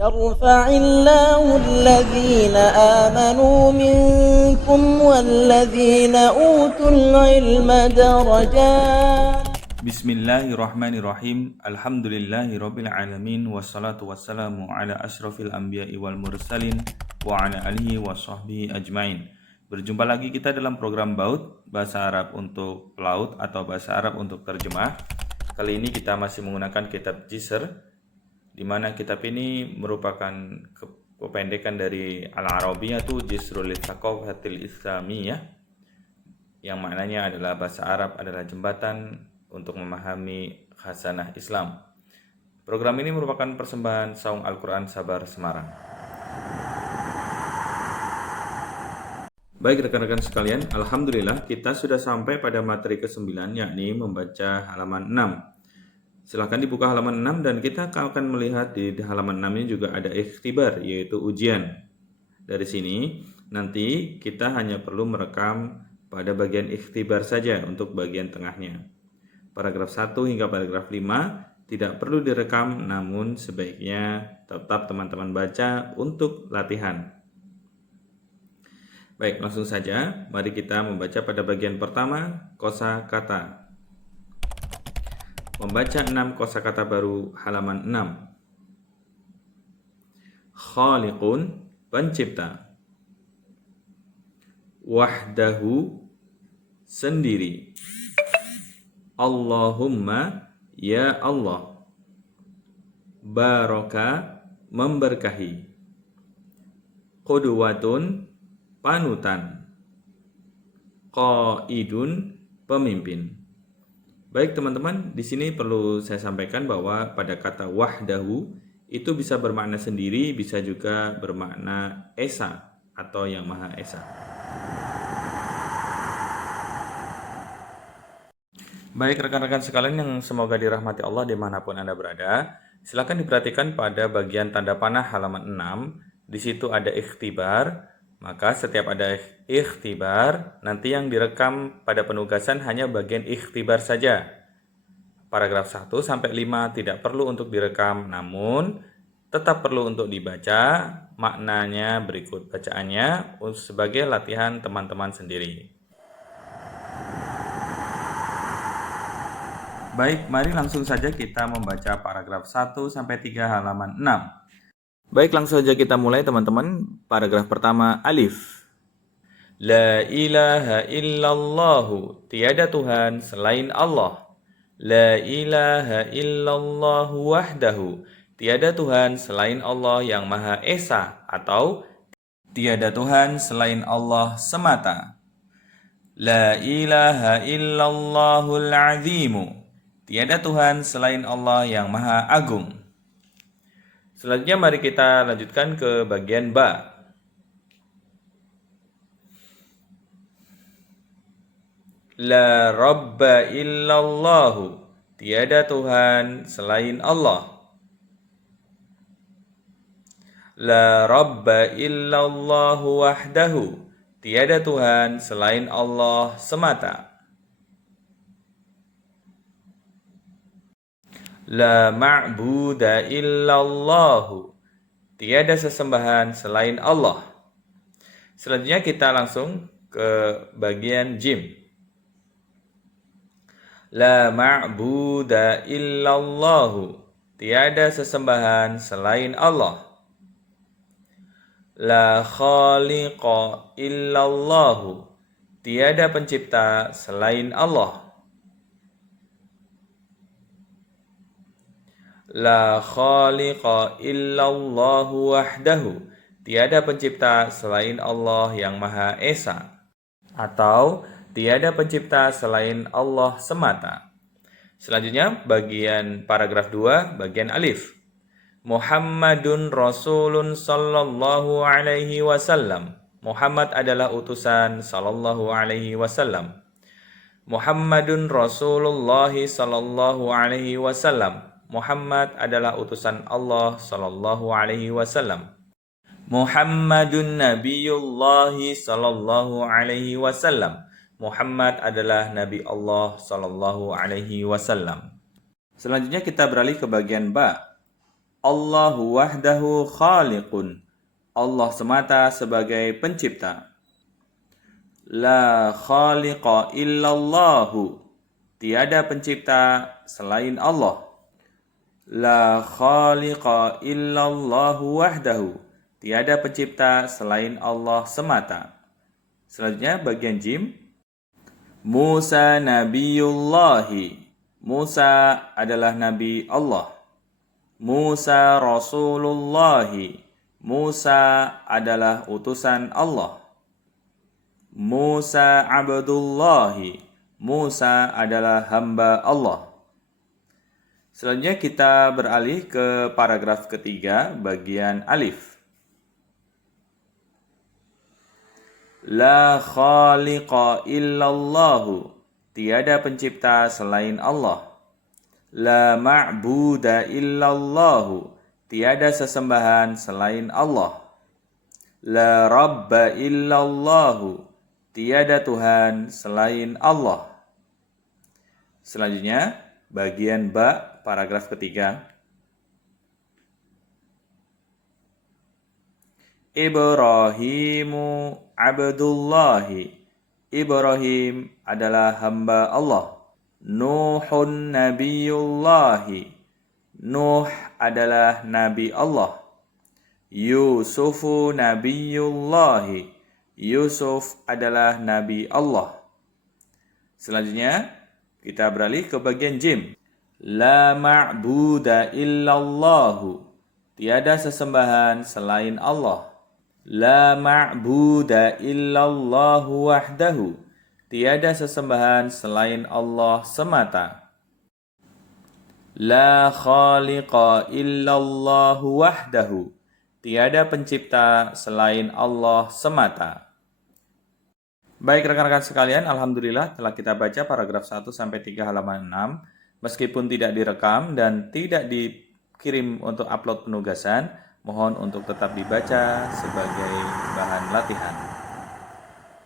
يرفع الله الذين آمنوا منكم والذين أوتوا العلم درجات. Bismillahirrahmanirrahim. Alhamdulillahirabbil alamin wassalatu wassalamu ala asyrafil anbiya'i wal mursalin wa ala alihi washabbihi ajmain. Berjumpa lagi kita dalam program BAUT, bahasa Arab untuk pelaut atau bahasa Arab untuk terjemah. Kali ini kita masih menggunakan kitab Jisr, di mana kitab ini merupakan kependekan dari Al-Arabiyyatu Jisrul Tsaqafatil Islamiyah, yang maknanya adalah bahasa Arab adalah jembatan untuk memahami khazanah Islam. Program ini merupakan persembahan Saung Al-Quran Sabar Semarang. Baik rekan-rekan sekalian, alhamdulillah kita sudah sampai pada materi ke-9, yakni membaca halaman 6. Silahkan dibuka halaman 6 dan kita akan melihat di halaman 6 ini juga ada ikhtibar, yaitu ujian. Dari sini nanti kita hanya perlu merekam pada bagian ikhtibar saja untuk bagian tengahnya. Paragraf 1 hingga paragraf 5 tidak perlu direkam, namun sebaiknya tetap teman-teman baca untuk latihan. Baik, langsung saja mari kita membaca pada bagian pertama, kosakata. Membaca 6 kosakata baru halaman 6. Khaliqun, pencipta. Wahdahu, sendiri. Allahumma, ya Allah. Baraka, memberkahi. Qudwatun, panutan. Qaidun, pemimpin. Baik teman-teman, di sini perlu saya sampaikan bahwa pada kata wahdahu itu bisa bermakna sendiri, bisa juga bermakna esa atau yang maha esa. Baik rekan-rekan sekalian yang semoga dirahmati Allah dimanapun Anda berada, silakan diperhatikan pada bagian tanda panah halaman 6. Di situ ada ikhtibar. Maka setiap ada ikhtibar, nanti yang direkam pada penugasan hanya bagian ikhtibar saja. Paragraf 1 sampai 5 tidak perlu untuk direkam, namun tetap perlu untuk dibaca. Maknanya berikut bacaannya sebagai latihan teman-teman sendiri. Baik, mari langsung saja kita membaca paragraf 1 sampai 3 halaman 6. Baik, langsung saja kita mulai teman-teman. Paragraf pertama, alif. La ilaha illallahu, tiada Tuhan selain Allah. La ilaha illallahu wahdahu, tiada Tuhan selain Allah yang Maha Esa, atau tiada Tuhan selain Allah semata. La ilaha illallahul azimu, tiada Tuhan selain Allah yang Maha Agung. Selanjutnya mari kita lanjutkan ke bagian ba. La rabba illallahu, tiada Tuhan selain Allah. La rabba illallahu wahdahu, tiada Tuhan selain Allah semata. La ma'buda illallahu, tiada sesembahan selain Allah. Selanjutnya kita langsung ke bagian jim. La ma'buda illallahu, tiada sesembahan selain Allah. La khaliqa illallahu, tiada pencipta selain Allah. La khaliqa illallahu wahdahu, tiada pencipta selain Allah yang Maha Esa, atau tiada pencipta selain Allah semata. Selanjutnya bagian paragraf 2, bagian alif. Muhammadun Rasulun sallallahu alaihi wasallam, Muhammad adalah utusan sallallahu alaihi wasallam. Muhammadun Rasulullah sallallahu alaihi wasallam, Muhammad adalah utusan Allah sallallahu alaihi wasallam. Muhammadun Nabiyullah sallallahu alaihi wasallam, Muhammad adalah Nabi Allah sallallahu alaihi wasallam. Selanjutnya kita beralih ke bagian ba. Allahu wahdahu khaliqun. Allah semata sebagai pencipta. La khaliqa illallahu. Tiada pencipta selain Allah. La khaliqa illallahu wahdahu. Tiada pencipta selain Allah semata. Selanjutnya bagian jim. Musa nabiyullahi. Musa adalah nabi Allah. Musa rasulullahi. Musa adalah utusan Allah. Musa abdullahi. Musa adalah hamba Allah. Selanjutnya kita beralih ke paragraf ketiga bagian alif. La khaliqa illallahu. Tiada pencipta selain Allah. La ma'buda illallahu. Tiada sesembahan selain Allah. La rabba illallahu. Tiada Tuhan selain Allah. Selanjutnya, bagian ba, paragraf ketiga. Ibrahimu abdullahi. Ibrahim adalah hamba Allah. Nuhun nabiyullahi. Nuh adalah nabi Allah. Yusufu nabiyullahi. Yusuf adalah nabi Allah. Selanjutnya, kita beralih ke bagian jim. La ma'buda illallahu. Tiada sesembahan selain Allah. La ma'buda illallahu wahdahu. Tiada sesembahan selain Allah semata. La khaliqa illallahu wahdahu. Tiada pencipta selain Allah semata. Baik rekan-rekan sekalian, alhamdulillah telah kita baca paragraf 1 sampai 3 halaman 6. Meskipun tidak direkam dan tidak dikirim untuk upload penugasan, mohon untuk tetap dibaca sebagai bahan latihan.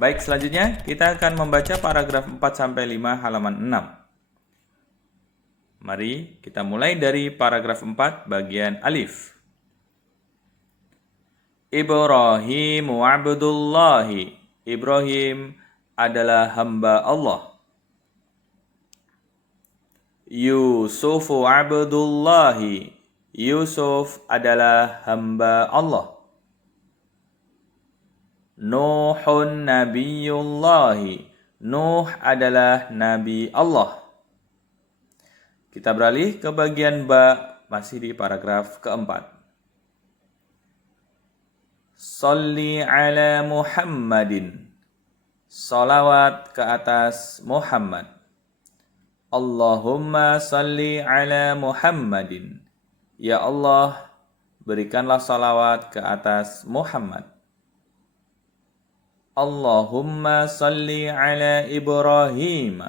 Baik, selanjutnya kita akan membaca paragraf 4 sampai 5 halaman 6. Mari kita mulai dari paragraf 4 bagian alif. Ibrahim abdullahi. Ibrahim adalah hamba Allah. Yusufu abdullahi. Yusuf adalah hamba Allah. Nuhun nabiyullahi. Nuh adalah nabi Allah. Kita beralih ke bagian ba, masih di paragraf keempat. Salli ala Muhammadin. Salawat ke atas Muhammad. Allahumma salli ala Muhammadin. Ya Allah, berikanlah salawat ke atas Muhammad. Allahumma salli ala Ibrahim.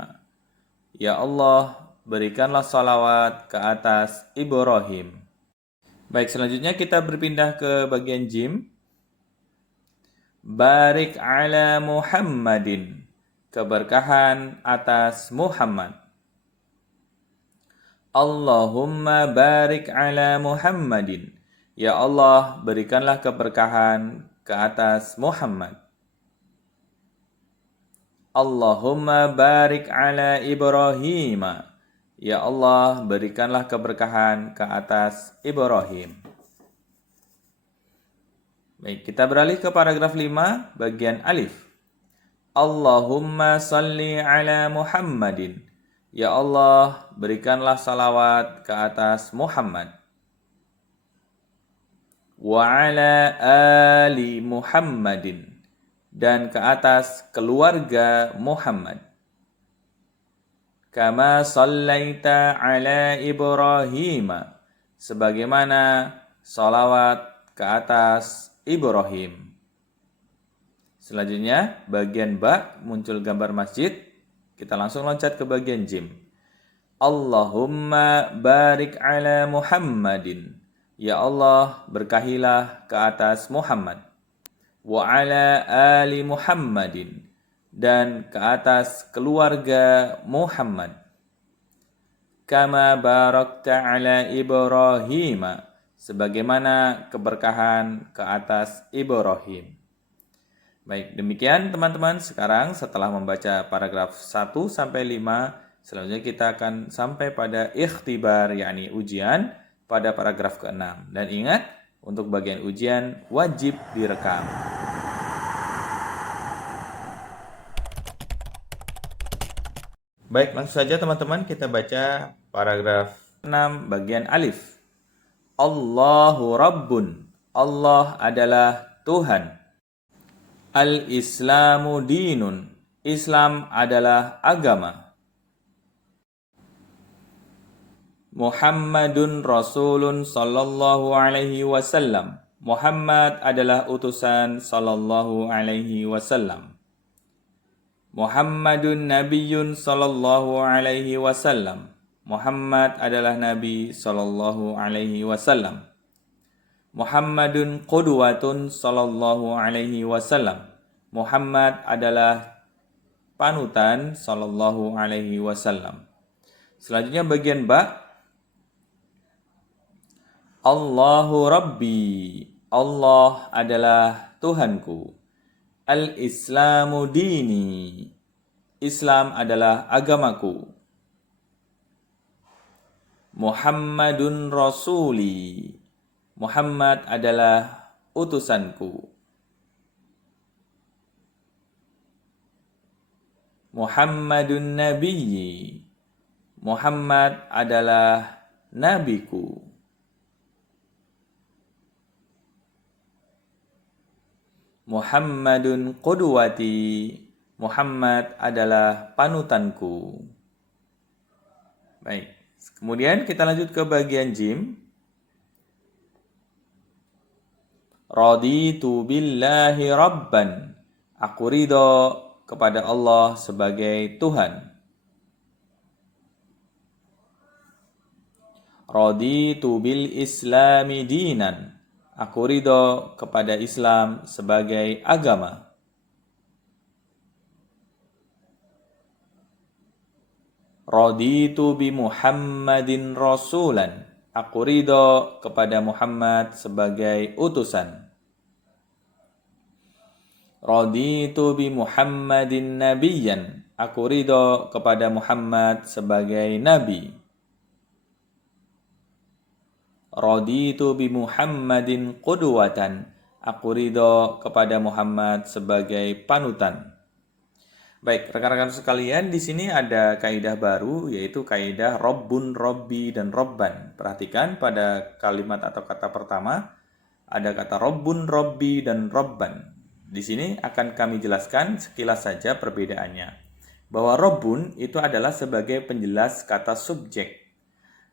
Ya Allah, berikanlah salawat ke atas Ibrahim. Baik, selanjutnya kita berpindah ke bagian jim. Barik ala Muhammadin. Keberkahan atas Muhammad. Allahumma barik ala Muhammadin. Ya Allah, berikanlah keberkahan ke atas Muhammad. Allahumma barik ala Ibrahim. Ya Allah, berikanlah keberkahan ke atas Ibrahim. Baik, kita beralih ke paragraf 5, bagian alif. Allahumma salli ala Muhammadin. Ya Allah, berikanlah salawat ke atas Muhammad. Wa ala ali Muhammadin. Dan ke atas keluarga Muhammad. Kama sallaita ala Ibrahim. Sebagaimana salawat ke atas Ibrahim. Selanjutnya, bagian ba muncul gambar masjid. Kita langsung loncat ke bagian jim. Allahumma barik ala Muhammadin. Ya Allah, berkahilah ke atas Muhammad. Wa ala ali Muhammadin. Dan ke atas keluarga Muhammad. Kama barakta ala Ibrahim. sebagaimana keberkahan ke atas Ibrahim. Baik, demikian teman-teman. Sekarang setelah membaca paragraf 1 sampai 5, selanjutnya kita akan sampai pada ikhtibar, yakni ujian pada paragraf ke-6. Dan ingat, untuk bagian ujian wajib direkam. Baik, langsung saja teman-teman kita baca paragraf 6 bagian alif. Allahu Rabbun. Allah adalah Tuhan. Al-Islamu dinun. Islam adalah agama. Muhammadun Rasulun sallallahu alaihi wasallam. Muhammad adalah utusan sallallahu alaihi wasallam. Muhammadun Nabiyyun sallallahu alaihi wasallam. Muhammad adalah Nabi sallallahu alaihi wasallam. Muhammadun qudwatun sallallahu alaihi wasallam. Muhammad adalah panutan sallallahu alaihi wasallam. Selanjutnya bagian ba. Allahu Rabbi. Allah adalah Tuhanku. Al-Islamu dini. Islam adalah agamaku. Muhammadun Rasuli. Muhammad adalah utusanku. Muhammadun Nabiyyi. Muhammad adalah nabiku. Muhammadun qudwati. Muhammad adalah panutanku. Baik. Kemudian kita lanjut ke bagian jim. Raditu billahi rabban. Aku ridho kepada Allah sebagai Tuhan. Raditu bil islami dinan. Aku ridho kepada Islam sebagai agama. Raditu bi Muhammadin rasulan. Aku ridho kepada Muhammad sebagai utusan. Raditu bi Muhammadin nabiyyan. Aku ridho kepada Muhammad sebagai nabi. Raditu bi Muhammadin qudwatan. Aku ridho kepada Muhammad sebagai panutan. Baik, rekan-rekan sekalian, di sini ada kaidah baru, yaitu kaidah Rabbun, Rabbi, dan Robban. Perhatikan pada kalimat atau kata pertama, ada kata Rabbun, Rabbi, dan Robban. Di sini akan kami jelaskan sekilas saja perbedaannya. Bahwa Rabbun itu adalah sebagai penjelas kata subjek.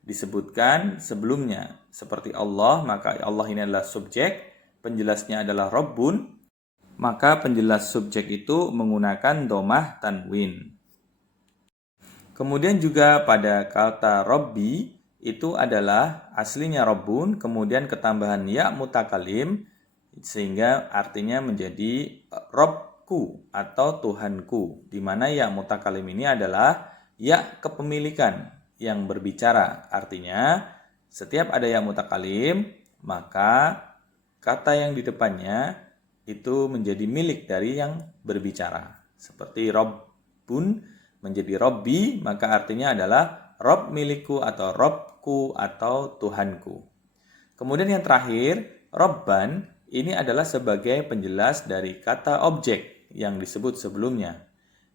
Disebutkan sebelumnya, seperti Allah, maka Allah ini adalah subjek, penjelasnya adalah Rabbun. Maka penjelas subjek itu menggunakan domah tanwin. Kemudian juga pada kata Rabbi itu adalah aslinya Rabbun, kemudian ketambahan ya mutakalim, sehingga artinya menjadi Robku atau Tuhanku, di mana ya mutakalim ini adalah ya kepemilikan yang berbicara. Artinya setiap ada ya mutakalim, maka kata yang di depannya itu menjadi milik dari yang berbicara. Seperti Rabbun menjadi Rabbi, maka artinya adalah Rabb milikku atau Rabbku atau Tuhanku. Kemudian yang terakhir, Robban ini adalah sebagai penjelas dari kata objek yang disebut sebelumnya.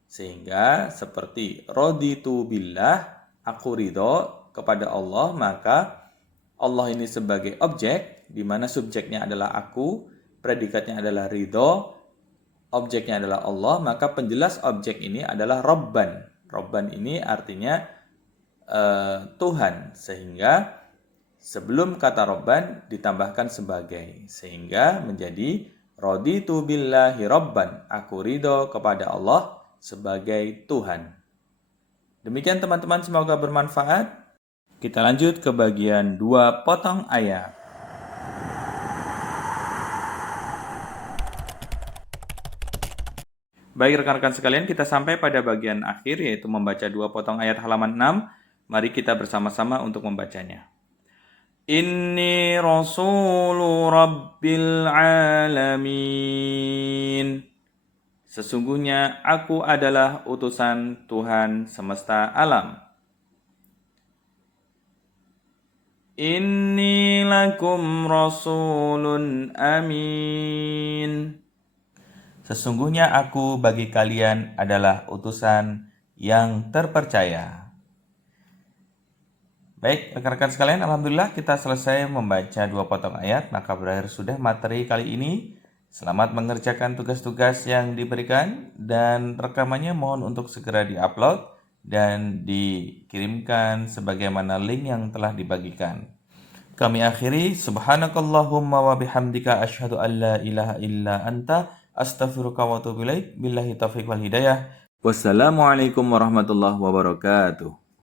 Sehingga seperti raditu billah, aku ridho kepada Allah, maka Allah ini sebagai objek, di mana subjeknya adalah aku, predikatnya adalah ridho, objeknya adalah Allah, maka penjelas objek ini adalah Robban. Robban ini artinya Tuhan, sehingga sebelum kata Robban ditambahkan sebagai, sehingga menjadi raditu billahi Robban, aku ridho kepada Allah sebagai Tuhan. Demikian teman-teman, semoga bermanfaat. Kita lanjut ke bagian 2 potong ayat. Baik rekan-rekan sekalian, kita sampai pada bagian akhir, yaitu membaca 2 potong ayat halaman 6. Mari kita bersama-sama untuk membacanya. Inni rasulu rabbil alamin. Sesungguhnya aku adalah utusan Tuhan semesta alam. Inni lakum rasulun amin. Sesungguhnya aku bagi kalian adalah utusan yang terpercaya. Baik, rekan-rekan sekalian, alhamdulillah kita selesai membaca 2 potong ayat, maka berakhir sudah materi kali ini. Selamat mengerjakan tugas-tugas yang diberikan dan rekamannya mohon untuk segera diupload dan dikirimkan sebagaimana link yang telah dibagikan. Kami akhiri, subhanakallahumma wa bihamdika asyhadu an la ilaha illa anta astaghfiruka wa atubu ilaik. Billahi taufiq wal hidayah. Wassalamualaikum warahmatullahi wabarakatuh.